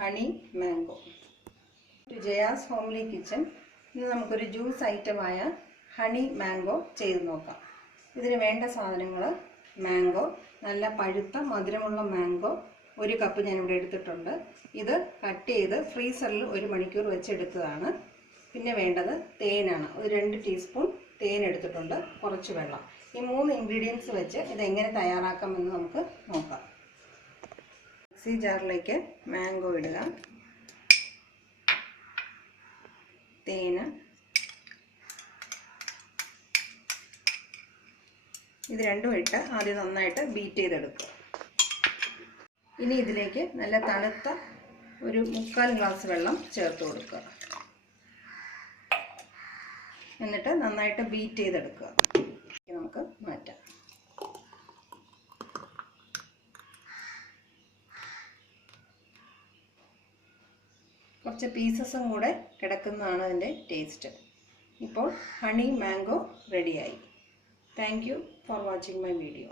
Honey mango. To Jaya's homely kitchen. ഇന്ന് നമുക്കൊരു juice ഐറ്റമായ honey mango ചെയ്ത് നോക്കാം. ഇതിന് വേണ്ട സാധനങ്ങൾ: മാംഗോ, നല്ല പഴുത്ത മധുരമുള്ള മാംഗോ 1 കപ്പ് ഞാനിവിടെ എടുത്തിട്ടുണ്ട്. ഇത് കട്ട് ചെയ്ത് ഫ്രീസറിൽ 1 മണിക്കൂർ വെച്ചെടുത്തതാണ്. പിന്നെ വേണ്ടത് തേനാണ്. ഒരു 2 ടീസ്പൂൺ തേൻ എടുത്തിട്ടുണ്ട്, കുറച്ച് വെള്ളം. ഈ 3 ഇൻഗ്രീഡിയൻസ് വെച്ച് ഇതെങ്ങനെ തയ്യാറാക്കാമെന്ന് നമുക്ക് നോക്കാം. മിക്സി ജാറിലേക്ക് മാംഗോ ഇടുക, തേന്, ഇത് രണ്ടും ഇട്ട് ആദ്യം നന്നായിട്ട് ബീറ്റ് ചെയ്തെടുക്കുക. ഇനി ഇതിലേക്ക് നല്ല തണുത്ത ഒരു 3/4 ഗ്ലാസ് വെള്ളം ചേർത്ത് കൊടുക്കുക. എന്നിട്ട് നന്നായിട്ട് ബീറ്റ് ചെയ്തെടുക്കുക. നമുക്ക് മാറ്റാം. കുറച്ച് പീസസും കൂടെ കിടക്കുന്നതാണ് അതിൻ്റെ ടേസ്റ്റ്. ഇപ്പോൾ ഹണി മാംഗോ റെഡിയായി. Thank you for watching my video.